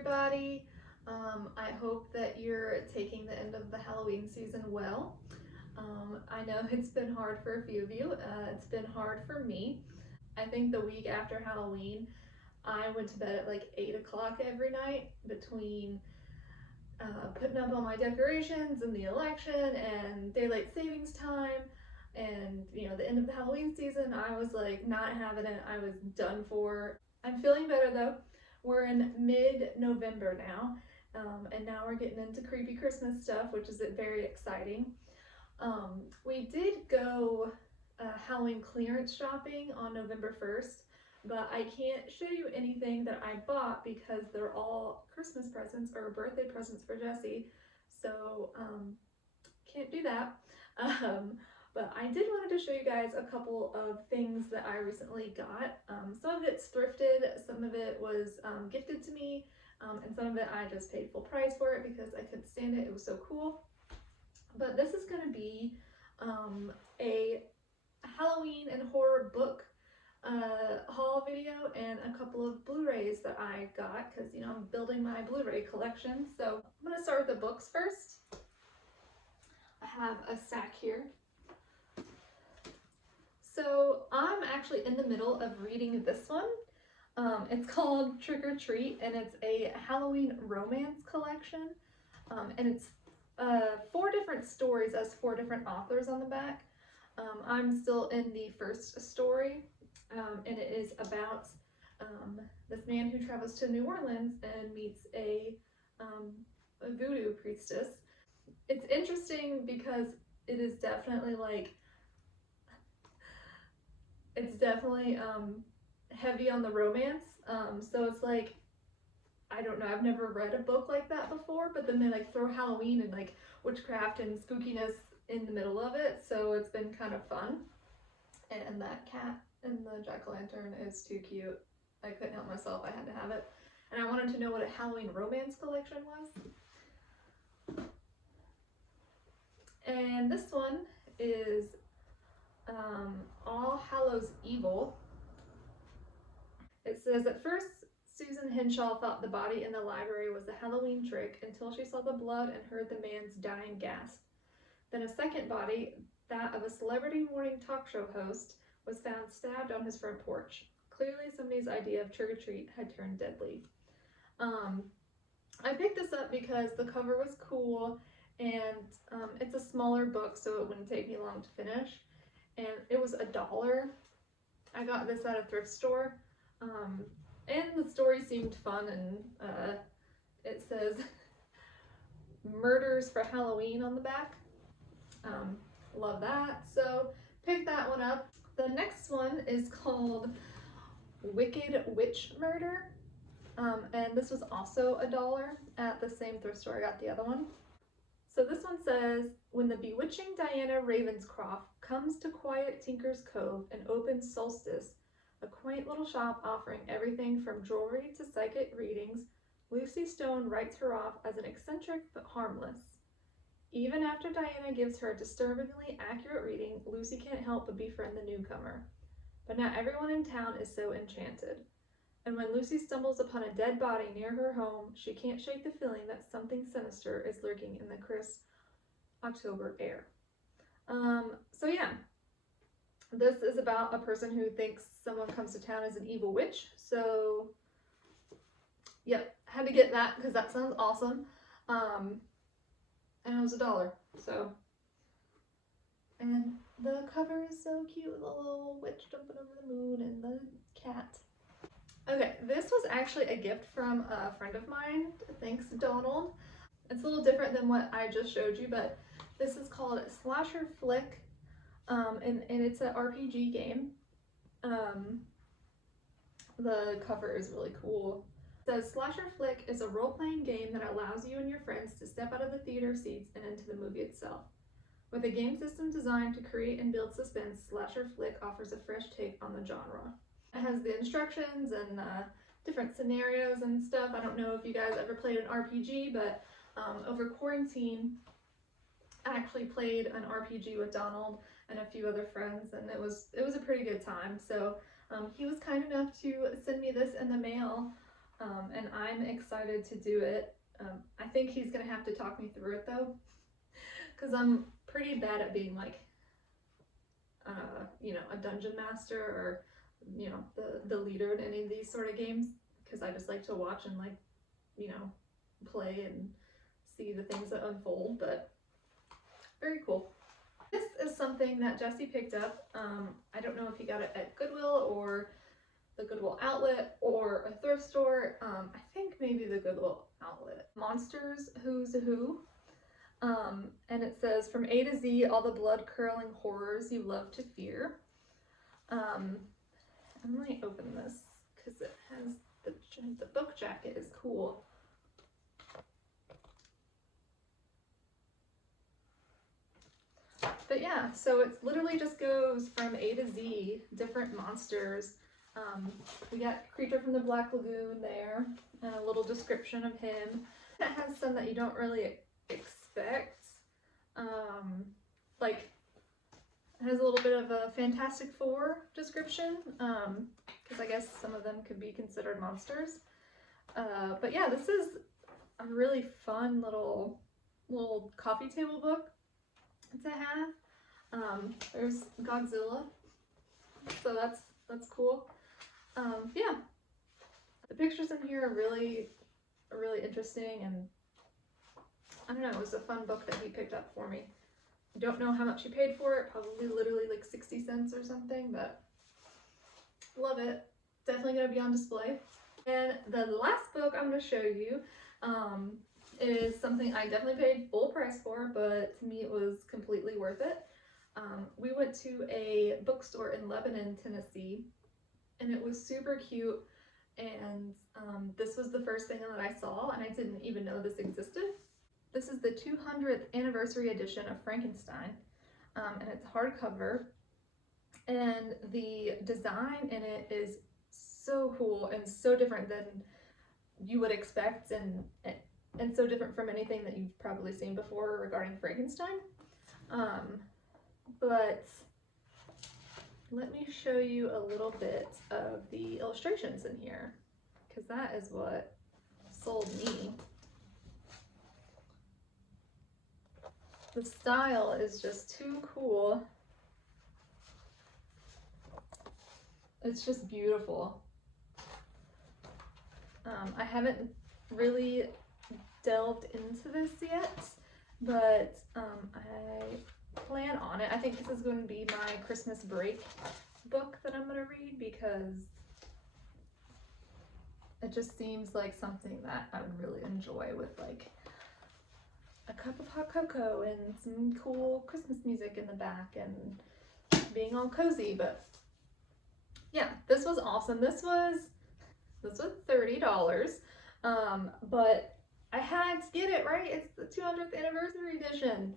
everybody. I hope that you're taking the end of the Halloween season well. I know it's been hard for a few of you. It's been hard for me. I think the week after Halloween, I went to bed at like 8 o'clock every night between putting up all my decorations and the election and daylight savings time and the end of the Halloween season. I was like not having it. I was done for. I'm feeling better though. We're in mid-November now, and now we're getting into creepy Christmas stuff, which is very exciting. We did go Halloween clearance shopping on November 1st, but I can't show you anything that I bought because they're all Christmas presents or birthday presents for Jessie, so can't do that. But I did wanted to show you guys a couple of things that I recently got. Some of it's thrifted, some of it was gifted to me, and some of it I just paid full price for it because I couldn't stand it. It was so cool. But this is going to be a Halloween and horror book haul video and a couple of Blu-rays that I got because I'm building my Blu-ray collection. So I'm going to start with the books first. I have a stack here. So I'm actually in the middle of reading this one. It's called Trick or Treat, and it's a Halloween romance collection, and it's 4 different stories as 4 different authors on the back. I'm still in the first story, and it is about this man who travels to New Orleans and meets a voodoo priestess. It's interesting because it is definitely like, it's definitely heavy on the romance. So it's like, I don't know, I've never read a book like that before, but then they like throw Halloween and like witchcraft and spookiness in the middle of it, so it's been kind of fun. And that cat and the jack-o'-lantern is too cute. I couldn't help myself, I had to have it. And I wanted to know what a Halloween romance collection was. And this one is All Hallows Evil. It says, at first, Susan Henshaw thought the body in the library was a Halloween trick until she saw the blood and heard the man's dying gasp. Then a second body, that of a celebrity morning talk show host, was found stabbed on his front porch. Clearly somebody's idea of trick-or-treat had turned deadly. I picked this up because the cover was cool, and it's a smaller book, so it wouldn't take me long to finish. And it was $1. I got this at a thrift store. And the story seemed fun, and it says Murders for Halloween on the back. Love that. So pick that one up. The next one is called Wicked Witch Murder. And this was also $1 at the same thrift store I got the other one. So this one says, when the bewitching Diana Ravenscroft comes to quiet Tinker's Cove and opens Solstice, a quaint little shop offering everything from jewelry to psychic readings, Lucy Stone writes her off as an eccentric but harmless. Even after Diana gives her a disturbingly accurate reading, Lucy can't help but befriend the newcomer. But not everyone in town is so enchanted. And when Lucy stumbles upon a dead body near her home, she can't shake the feeling that something sinister is lurking in the crisp October air. So yeah. This is about a person who thinks someone comes to town as an evil witch. So, yep, had to get that because that sounds awesome. And it was $1. So, and the cover is so cute with a little witch jumping over the moon and the cat. Okay, this was actually a gift from a friend of mine. Thanks, Donald. It's a little different than what I just showed you, but this is called Slasher Flick. And it's an RPG game. The cover is really cool. It says, Slasher Flick is a role-playing game that allows you and your friends to step out of the theater seats and into the movie itself. With a game system designed to create and build suspense, Slasher Flick offers a fresh take on the genre. It has the instructions and different scenarios and stuff. I don't know if you guys ever played an RPG, but over quarantine, I actually played an RPG with Donald and a few other friends, and it was a pretty good time. So he was kind enough to send me this in the mail and I'm excited to do it. I think he's gonna have to talk me through it though, because I'm pretty bad at being like, you know, a dungeon master or, you know, the leader in any of these sort of games, because I just like to watch and like, you know, play and see the things that unfold, but very cool. This is something that Jesse picked up. I don't know if he got it at Goodwill or the Goodwill outlet or a thrift store. I think maybe the Goodwill outlet. Monsters Who's Who. And it says, from A to Z, all the blood-curdling horrors you love to fear. I'm gonna open this because it has the book jacket is cool. But yeah, so it literally just goes from A to Z, different monsters. We got Creature from the Black Lagoon there, and a little description of him. It has some that you don't really expect. Like, it has a little bit of a Fantastic Four description, because I guess some of them could be considered monsters. But yeah, this is a really fun little coffee table book to have. There's Godzilla, so that's cool. Yeah, the pictures in here are really interesting, and I don't know, it was a fun book that he picked up for me. I don't know how much he paid for it, probably literally like 60 cents or something, but love it. Definitely gonna be on display. And the last book I'm gonna show you is something I definitely paid full price for, but to me it was completely worth it. We went to a bookstore in Lebanon, Tennessee, and it was super cute. And this was the first thing that I saw, and I didn't even know this existed. This is the 200th anniversary edition of Frankenstein, and it's hardcover. And the design in it is so cool and so different than you would expect, and so different from anything that you've probably seen before regarding Frankenstein. But let me show you a little bit of the illustrations in here, because that is what sold me. The style is just too cool. It's just beautiful. I haven't really delved into this yet, but I plan on it. I think this is going to be my Christmas break book that I'm going to read, because it just seems like something that I would really enjoy, with like a cup of hot cocoa and some cool Christmas music in the back and being all cozy. But yeah, this was awesome. This was $30, but I had to get it, right? It's the 200th anniversary edition,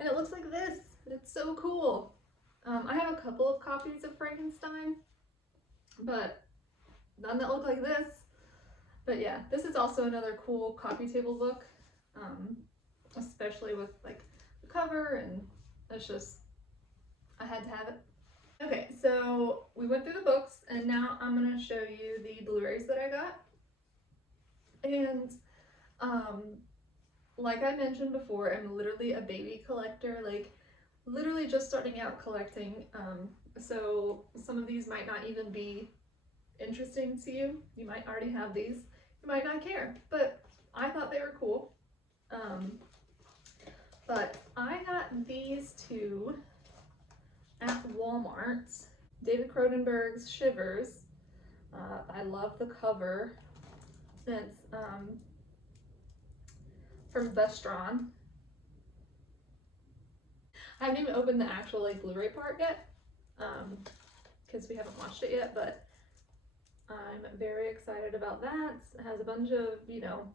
and it looks like this. It's so cool. I have a couple of copies of Frankenstein, but none that look like this. But yeah, this is also another cool coffee table book, especially with like the cover, and it's just, I had to have it. Okay, so we went through the books, and now I'm gonna show you the Blu-rays that I got. And like I mentioned before, I'm literally a baby collector, like literally just starting out collecting. So some of these might not even be interesting to you. You might already have these. You might not care, but I thought they were cool. But I got these two at Walmart. David Cronenberg's Shivers. I love the cover. It's from Vestron. I haven't even opened the actual like Blu-ray part yet, because we haven't watched it yet, but I'm very excited about that. It has a bunch of, you know,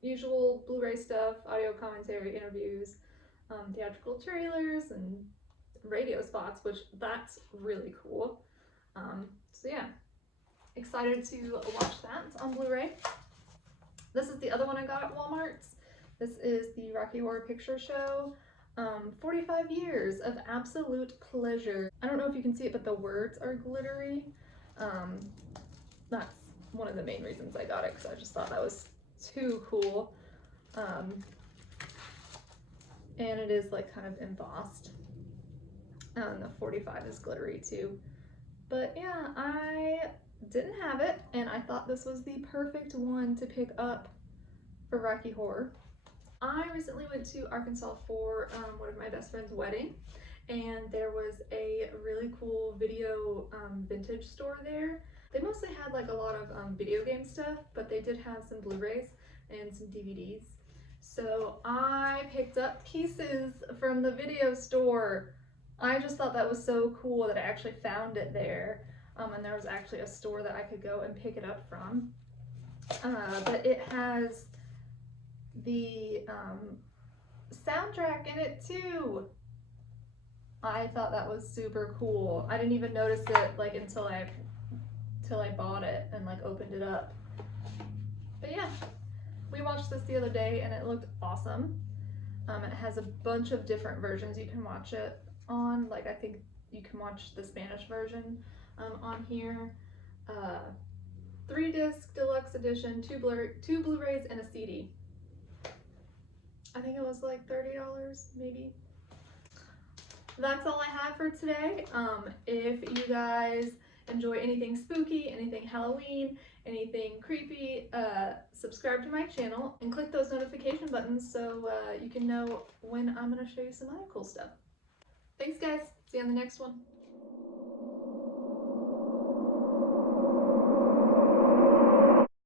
usual Blu-ray stuff, audio commentary, interviews, theatrical trailers, and radio spots, which that's really cool. So yeah, excited to watch that on Blu-ray. This is the other one I got at Walmart. This is the Rocky Horror Picture Show. 45 years of absolute pleasure. I don't know if you can see it, but the words are glittery. That's one of the main reasons I got it, because I just thought that was too cool. And it is like kind of embossed. And the 45 is glittery too. But yeah, I didn't have it, and I thought this was the perfect one to pick up for Rocky Horror. I recently went to Arkansas for one of my best friend's wedding, and there was a really cool video vintage store there. They mostly had like a lot of video game stuff, but they did have some Blu-rays and some DVDs. So I picked up pieces from the video store. I just thought that was so cool that I actually found it there. And there was actually a store that I could go and pick it up from. But it has the soundtrack in it too. I thought that was super cool. I didn't even notice it like until I bought it and like opened it up. But yeah, we watched this the other day and it looked awesome. It has a bunch of different versions you can watch it on. Like I think you can watch the Spanish version on here. 3-disc deluxe edition, two Blu-rays and a CD. I think it was like $30 maybe. That's all I have for today. If you guys enjoy anything spooky, anything Halloween, anything creepy, subscribe to my channel and click those notification buttons so you can know when I'm going to show you some other cool stuff. Thanks guys, see you on the next one.